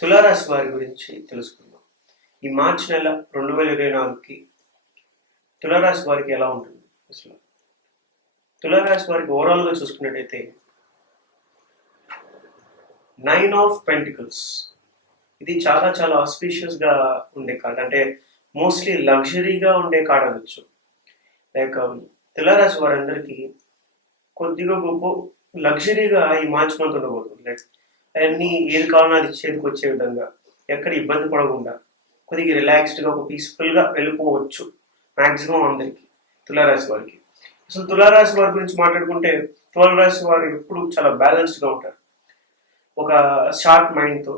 తులారాశి వారి గురించి తెలుసుకుందాం. ఈ మార్చి నెల 2024కి తులారాశి వారికి ఎలా ఉంటుంది? అసలు తులారాశి వారికి ఓవరాల్గా చూసుకున్నట్టయితే 9 ఆఫ్ పెంటికల్స్ ఇది చాలా చాలా ఆస్పీషియస్గా ఉండే కార్డ్. అంటే మోస్ట్లీ లగ్జరీగా ఉండే కార్డ్ అనొచ్చు. లైక్ తులారాశి వారందరికీ కొద్దిగా గొప్ప లగ్జరీగా ఈ మార్చ్ మంత్ ఉండబోతుంది. లైక్ అన్నీ ఏది కావాలన్నా అది చేతికి వచ్చే విధంగా, ఎక్కడ ఇబ్బంది పడకుండా కొద్దిగా రిలాక్స్డ్గా ఒక పీస్ఫుల్గా వెళ్ళిపోవచ్చు మ్యాక్సిమం అందరికీ తులారాశి వారికి. అసలు తులారాశి వారి గురించి మాట్లాడుకుంటే తులారాశి వారు ఎప్పుడు చాలా బ్యాలెన్స్డ్గా ఉంటారు. ఒక షార్ప్ మైండ్తో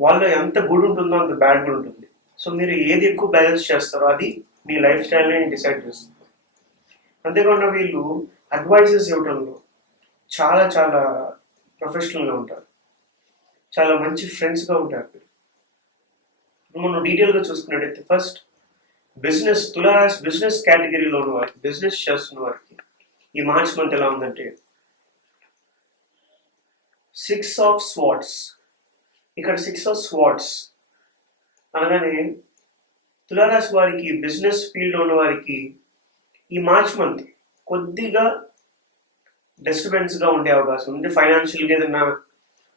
వాళ్ళు ఎంత గుడ్ ఉంటుందో అంత బ్యాడ్ కూడా ఉంటుంది. సో మీరు ఏది ఎక్కువ బ్యాలెన్స్ చేస్తారో అది మీ లైఫ్ స్టైల్ని డిసైడ్ చేస్తుంది. అంతేకాకుండా వీళ్ళు అడ్వైజెస్ ఇవ్వడంలో చాలా చాలా ప్రొఫెషనల్గా ఉంటారు. చాలా మంచి ఫ్రెండ్స్గా ఉంటారు. మనం డీటెయిల్గా చూసుకున్నట్టయితే ఫస్ట్ బిజినెస్, తులారాశి బిజినెస్ కేటగిరీలో ఉన్న వారికి, బిజినెస్ చేస్తున్న వారికి ఈ మార్చ్ మంత్ ఎలా ఉందంటే 6 ఆఫ్ స్వార్డ్స్. ఇక్కడ 6 ఆఫ్ స్వార్డ్స్ అనగానే తులారాశి వారికి, బిజినెస్ ఫీల్డ్లో ఉన్న వారికి ఈ మార్చ్ మంత్ కొద్దిగా డిస్టర్బెన్స్గా ఉండే అవకాశం ఉంది. ఫైనాన్షియల్గా ఏదైనా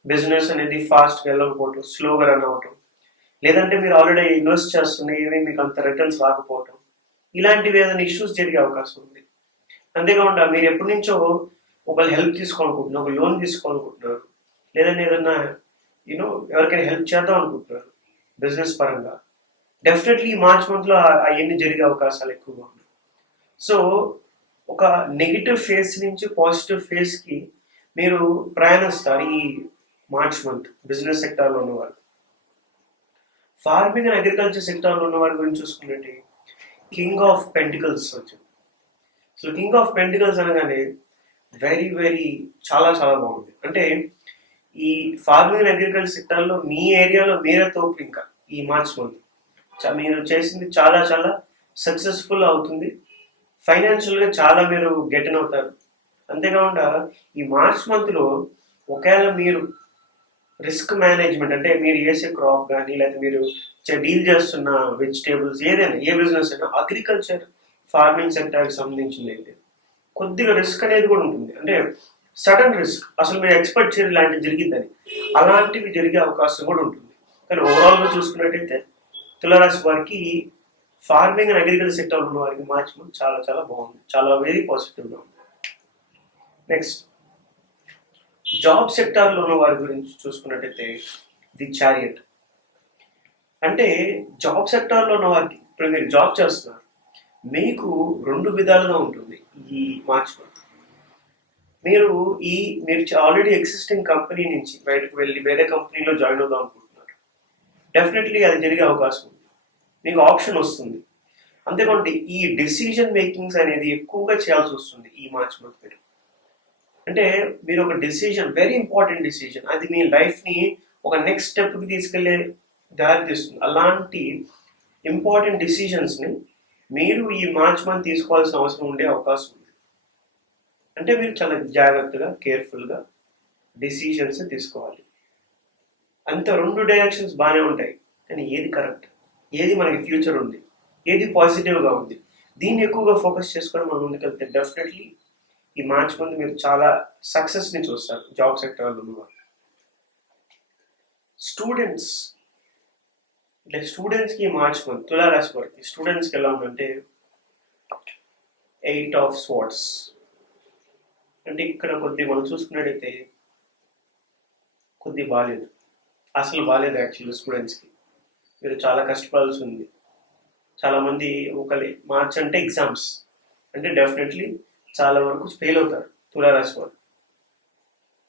బిజినెస్ అనేది ఫాస్ట్గా వెళ్ళకపోవటం, స్లోగా రన్ అవటం, లేదంటే మీరు ఆల్రెడీ ఇన్వెస్ట్ చేస్తున్న ఏమీ మీకు అంత రిటర్న్స్ రాకపోవటం, ఇలాంటివి ఏదైనా ఇష్యూస్ జరిగే అవకాశం ఉంది. అంతేకాకుండా మీరు ఎప్పటి నుంచో ఒకళ్ళు హెల్ప్ తీసుకోవాలనుకుంటున్నారు, ఒక లోన్ తీసుకోవాలనుకుంటున్నారు, లేదంటే ఏదైనా ఎవరికైనా హెల్ప్ చేద్దాం అనుకుంటున్నారు బిజినెస్ పరంగా, డెఫినెట్లీ మార్చ్ మంత్లో అవన్నీ జరిగే అవకాశాలు ఎక్కువగా ఉన్నాయి. సో ఒక నెగిటివ్ ఫేస్ నుంచి పాజిటివ్ ఫేస్కి మీరు ప్రయాణిస్తారు ఈ మార్చ్ మంత్. బిజినెస్ సెక్టార్లో ఉన్నవారు, ఫార్మింగ్ అండ్ అగ్రికల్చర్ సెక్టార్లో ఉన్న వారి గురించి చూసుకున్నట్టు కింగ్ ఆఫ్ పెంటికల్స్ వచ్చింది. సో కింగ్ ఆఫ్ పెంటికల్స్ అనగానే వెరీ వెరీ చాలా చాలా బాగుంది. అంటే ఈ ఫార్మింగ్ అండ్ అగ్రికల్చర్ సెక్టార్లో మీ ఏరియాలో మీరే తోపు. ఇంకా ఈ మార్చ్ మంత్ మీరు చేసింది చాలా చాలా సక్సెస్ఫుల్ అవుతుంది. ఫైనాన్షియల్గా చాలా మీరు గెటన్ అవుతారు. అంతేకాకుండా ఈ మార్చ్ మంత్లో ఒకవేళ మీరు రిస్క్ మేనేజ్మెంట్, అంటే మీరు వేసే క్రాప్ కానీ, లేదా మీరు డీల్ చేస్తున్న వెజిటేబుల్స్ ఏదైనా, ఏ బిజినెస్ అయినా అగ్రికల్చర్ ఫార్మింగ్ సెక్టర్కి సంబంధించింది అయితే కొద్దిగా రిస్క్ అనేది కూడా ఉంటుంది. అంటే సడన్ రిస్క్, అసలు మీరు ఎక్స్పెక్ట్ చేయడం ఇలాంటివి జరిగిద్దని, అలాంటివి జరిగే అవకాశం కూడా ఉంటుంది. కానీ ఓవరాల్గా చూసుకున్నట్టయితే తులారాశి వారికి ఫార్మింగ్ అండ్ అగ్రికల్చర్ సెక్టర్ ఉన్న వారికి మార్చ్ మంత్ చాలా చాలా బాగుంది, చాలా వెరీ పాజిటివ్గా ఉంది. నెక్స్ట్ జాబ్ సెక్టార్లో ఉన్న వారి గురించి చూసుకున్నట్టయితే ది చారియట్. అంటే జాబ్ సెక్టార్లో ఉన్న వారికి, ఇప్పుడు మీరు జాబ్ చేస్తున్నారు, మీకు 2 విధాలుగా ఉంటుంది ఈ మార్చ్ మంత్. మీరు ఆల్రెడీ ఎగ్జిస్టింగ్ కంపెనీ నుంచి బయటకు వెళ్ళి వేరే కంపెనీలో జాయిన్ అవుదాం అనుకుంటున్నారు, డెఫినెట్లీ అది జరిగే అవకాశం ఉంది, మీకు ఆప్షన్ వస్తుంది. అంతేకాకుండా ఈ డెసిజన్ మేకింగ్స్ అనేది ఎక్కువగా చేయాల్సి వస్తుంది ఈ మార్చ్ మంత్. మీరు అంటే మీరు ఒక డెసిజన్, వెరీ ఇంపార్టెంట్ డెసిజన్, అది మీ లైఫ్ని ఒక నెక్స్ట్ స్టెప్కి తీసుకెళ్లే దారి తీస్తుంది. అలాంటి ఇంపార్టెంట్ డెసిజన్స్ని మీరు ఈ మార్చ్ మంత్ తీసుకోవాల్సిన అవసరం ఉండే అవకాశం ఉంది. అంటే మీరు చాలా జాగ్రత్తగా, కేర్ఫుల్గా డెసిజన్స్ తీసుకోవాలి. అంత 2 డైరెక్షన్స్ బాగానే ఉంటాయి, కానీ ఏది కరెక్ట్, ఏది మనకి ఫ్యూచర్ ఉంది, ఏది పాజిటివ్గా ఉంది, దీన్ని ఎక్కువగా ఫోకస్ చేసుకొని మనం ముందుకెళ్తే డెఫినెట్లీ ఈ మార్చ్ మంత్ మీరు చాలా సక్సెస్ని చూస్తారు జాబ్ సెక్టర్లో ఉన్నవారు. స్టూడెంట్స్కి మార్చ్ మంత్, తులారాశి వారికి స్టూడెంట్స్కి ఎలా ఉందంటే 8 ఆఫ్ స్వార్డ్స్. అంటే ఇక్కడ కొద్ది మనం చూసుకున్నట్టయితే కొద్ది బాగాలేదు, అసలు బాగాలేదు యాక్చువల్లీ. స్టూడెంట్స్కి మీరు చాలా కష్టపడాల్సి ఉంది. చాలామంది మార్చ్ అంటే ఎగ్జామ్స్, అంటే డెఫినెట్లీ చాలా వరకు ఫెయిల్ అవుతారు తులారాశి వారు.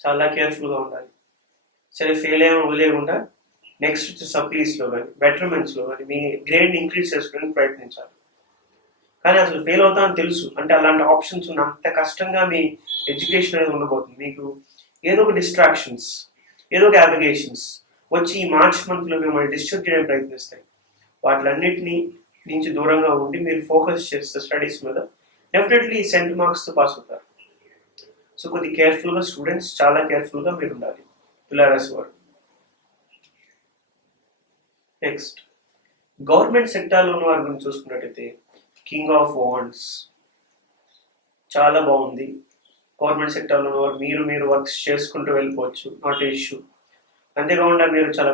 చాలా కేర్ఫుల్గా ఉండాలి. సరే ఫెయిల్ అయ్యే వదిలేకుండా నెక్స్ట్ సప్లీస్లో కానీ, బెటర్మెంట్స్లో కానీ మీ గ్రేడ్ని ఇంక్రీజ్ చేసుకోవడానికి ప్రయత్నించాలి. కానీ అసలు ఫెయిల్ అవుతామని తెలుసు అంటే అలాంటి ఆప్షన్స్ ఉన్న అంత కష్టంగా మీ ఎడ్యుకేషన్ అనేది ఉండబోతుంది. మీకు ఏదో ఒక డిస్ట్రాక్షన్స్, ఏదో ఒక అప్లికేషన్స్ వచ్చి ఈ మార్చ్ మంత్లో మిమ్మల్ని డిస్టర్బ్ చేయడానికి ప్రయత్నిస్తాయి. వాటిలన్నింటినీ నుంచి దూరంగా ఉండి మీరు ఫోకస్ చేస్తే స్టడీస్ మీద డెఫినెట్లీ సెంట్ మార్క్స్తో పాస్ అవుతారు. సో కొద్ది కేర్ఫుల్గా, స్టూడెంట్స్ చాలా కేర్ఫుల్గా మీరు ఉండాలి తులారాశి వారు. నెక్స్ట్ గవర్నమెంట్ సెక్టార్లో ఉన్న వారి గురించి చూసుకున్నట్టయితే కింగ్ ఆఫ్ వాండ్స్ చాలా బాగుంది. గవర్నమెంట్ సెక్టార్లో ఉన్నవారు మీరు వర్క్స్ చేసుకుంటూ వెళ్ళిపోవచ్చు, నాట్ ఇష్యూ. అంతేకాకుండా మీరు చాలా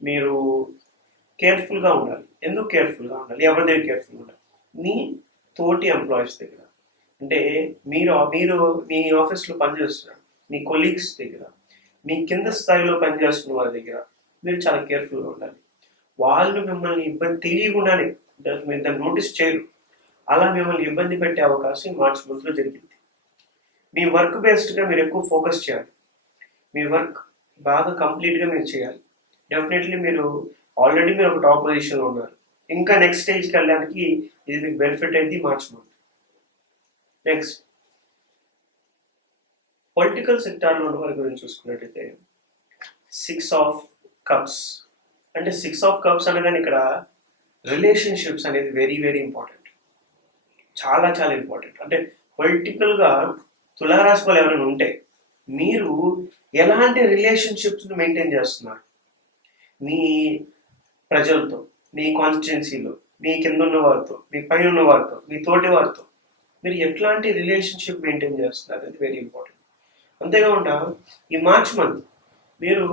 మీరు కేర్ఫుల్గా ఉండాలి. ఎందుకు కేర్ఫుల్గా ఉండాలి? ఎవరి దగ్గర కేర్ఫుల్గా ఉండాలి? మీ తోటి ఎంప్లాయీస్ దగ్గర, అంటే మీరు మీరు మీ ఆఫీస్లో పనిచేస్తున్నారు, మీ కొలీగ్స్ దగ్గర, మీ కింద స్థాయిలో పనిచేస్తున్న వారి దగ్గర మీరు చాలా కేర్ఫుల్గా ఉండాలి. వాళ్ళు మిమ్మల్ని ఇబ్బంది తెలియకుండానే మీరు దాన్ని నోటీస్ చేయరు, అలా మిమ్మల్ని ఇబ్బంది పెట్టే అవకాశం మార్చ్ మంత్లో జరిగింది. మీ వర్క్ బేస్డ్గా మీరు ఎక్కువ ఫోకస్ చేయాలి. మీ వర్క్ బాగా కంప్లీట్గా మీరు చేయాలి. డెఫినెట్లీ మీరు ఆల్రెడీ మీరు ఒక టాప్ పొజిషన్లో ఉన్నారు, ఇంకా నెక్స్ట్ స్టేజ్కి వెళ్ళడానికి ఇది మీకు బెనిఫిట్ అయింది మార్చ్ మంత్. నెక్స్ట్ పొలిటికల్ సెక్టార్లో ఉన్న వారి గురించి చూసుకున్నట్టయితే 6 ఆఫ్ కప్స్. అంటే 6 ఆఫ్ కప్స్ అనగానే ఇక్కడ రిలేషన్షిప్స్ అనేది వెరీ వెరీ ఇంపార్టెంట్, చాలా చాలా ఇంపార్టెంట్. అంటే పొలిటికల్గా తులారాశి వాళ్ళు ఎవరైనా ఉంటే మీరు ఎలాంటి రిలేషన్షిప్స్ని మెయింటైన్ చేస్తున్నారు? మీ ప్రజలతో, మీ కాన్స్టిట్యున్సీలో, మీ కింద ఉన్న వారితో, మీ పైన ఉన్న వారితో, మీ తోటి వారితో మీరు ఎట్లాంటి రిలేషన్షిప్ మెయింటైన్ చేస్తున్నారు అనేది వెరీ ఇంపార్టెంట్. అంతేకాకుండా ఈ మార్చ్ మంత్ మీరు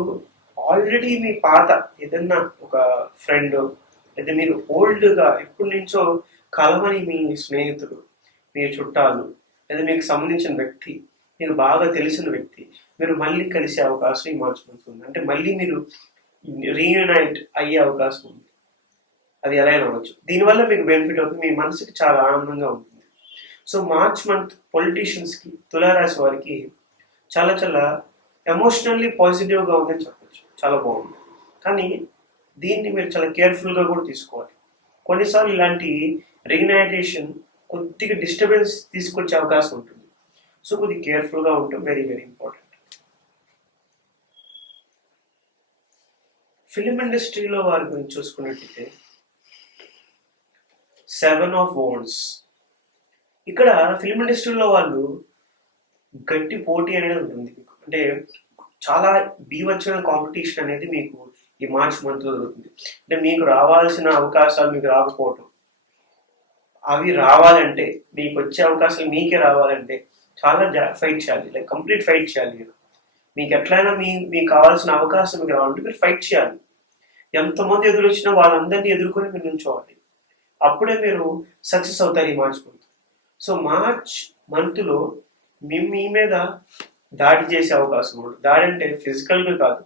ఆల్రెడీ మీ పాత ఏదన్నా ఒక ఫ్రెండ్ లేదా మీరు ఓల్డ్గా ఎప్పటి నుంచో కలవని మీ స్నేహితుడు, మీ చుట్టాలు, లేదా మీకు సంబంధించిన వ్యక్తి, మీకు బాగా తెలిసిన వ్యక్తి మీరు మళ్ళీ కలిసే అవకాశం ఈ మార్చ్ మంత్ ఉంది. అంటే మళ్ళీ మీరు రీయునైట్ అయ్యే అవకాశం ఉంది. అది ఎలా అయినా అవ్వచ్చు. దీనివల్ల మీకు బెనిఫిట్ అవుతుంది, మీ మనసుకి చాలా ఆనందంగా ఉంటుంది. సో మార్చ్ మంత్ పొలిటీషియన్స్కి, తులారాశి వారికి చాలా చాలా ఎమోషనల్లీ పాజిటివ్గా ఉందని చెప్పచ్చు, చాలా బాగుంది. కానీ దీన్ని మీరు చాలా కేర్ఫుల్గా కూడా తీసుకోవాలి. కొన్నిసార్లు ఇలాంటి రిగ్నైటేషన్ కొద్దిగా డిస్టర్బెన్స్ తీసుకొచ్చే అవకాశం ఉంటుంది. సో కొద్దిగా కేర్ఫుల్గా ఉండటం వెరీ వెరీ ఇంపార్టెంట్. ఫిలిం ఇండస్ట్రీలో వారి గురించి చూసుకున్నట్టయితే 7 ఆఫ్ వాండ్స్. ఇక్కడ ఫిలిం ఇండస్ట్రీలో వాళ్ళు గట్టి పోటీ అనేది ఉంటుంది మీకు. అంటే చాలా బీవచ్చమైన కాంపిటీషన్ అనేది మీకు ఈ మార్చ్ మంత్లో జరుగుతుంది. అంటే మీకు రావాల్సిన అవకాశాలు మీకు రాకపోవటం, అవి రావాలంటే, మీకు వచ్చే అవకాశాలు మీకే రావాలంటే చాలా ఫైట్ చేయాలి, లైక్ కంప్లీట్ ఫైట్ చేయాలి. మీరు మీకు ఎట్లయినా మీకు కావాల్సిన అవకాశం మీకు రావాలంటే మీరు ఫైట్ చేయాలి. ఎంతమంది ఎదురొచ్చినా వాళ్ళందరినీ ఎదుర్కొని మీరు నుంచోవాలి. అప్పుడే మీరు సక్సెస్ అవుతారు ఈ మార్చ్ మంత్. సో మార్చ్ మంత్లో మీ మీద దాడి చేసే అవకాశం ఉంటుంది. దాడి అంటే ఫిజికల్గా కాదు,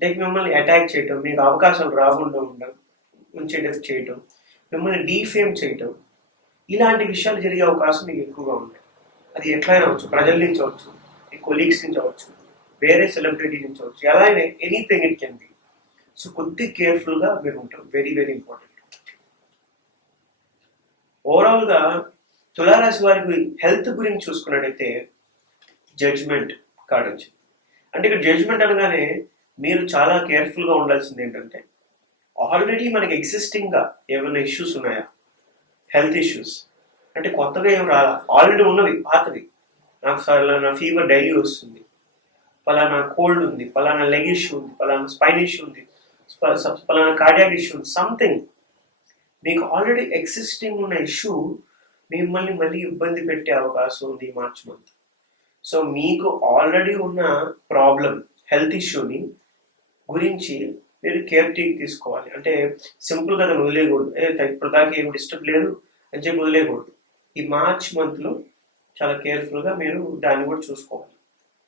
లైక్ మిమ్మల్ని అటాక్ చేయటం, మీకు అవకాశాలు రాకుండా ఉంచేటట్టు చేయటం, మిమ్మల్ని డీఫేమ్ చేయటం, ఇలాంటి విషయాలు జరిగే అవకాశం మీకు ఎక్కువగా ఉంటాయి. అది ఎట్లయినా అవచ్చు, ప్రజల నుంచి అవచ్చు, మీ కొలీగ్స్ నుంచి అవచ్చు, వేరే సెలబ్రిటీ నుంచి అవచ్చు, ఎలా అయినా anything it can be. So కొద్దిగా కేర్ఫుల్గా మీరు ఉంటారు, వెరీ వెరీ ఇంపార్టెంట్. ఓవరాల్గా తులారాశి వారికి హెల్త్ గురించి చూసుకున్నట్టయితే జడ్జ్మెంట్ కార్డ్ వచ్చింది. అంటే ఇక్కడ జడ్జ్మెంట్ అనగానే మీరు చాలా కేర్ఫుల్గా ఉండాల్సింది ఏంటంటే, ఆల్రెడీ మనకి ఎగ్జిస్టింగ్గా ఏమైనా ఇష్యూస్ ఉన్నాయా, హెల్త్ ఇష్యూస్, అంటే కొత్తగా ఏం రాలా, ఆల్రెడీ ఉన్నవి పాతవి. నాకు నా ఫీవర్ డైలీ వస్తుంది, పలానా కోల్డ్ ఉంది, పలానా లెగ్ ఇష్యూ ఉంది, పలానా స్పైన్ ఇష్యూ ఉంది, పలానా కార్డియాక్ ఇష్యూ ఉంది, సంథింగ్ మీకు ఆల్రెడీ ఎగ్జిస్టింగ్ ఉన్న ఇష్యూ మిమ్మల్ని మళ్ళీ ఇబ్బంది పెట్టే అవకాశం ఉంది ఈ మార్చ్ మంత్. సో మీకు ఆల్రెడీ ఉన్న ప్రాబ్లం, హెల్త్ ఇష్యూని గురించి మీరు కేర్ తీసుకోవాలి. అంటే సింపుల్గా దాన్ని వదిలేయకూడదు, ఇప్పుడు దాకా ఏం డిస్టర్బ్ లేదు అని చెప్పి వదిలేయకూడదు. ఈ మార్చ్ మంత్లో చాలా కేర్ఫుల్గా మీరు దాన్ని కూడా చూసుకోవాలి.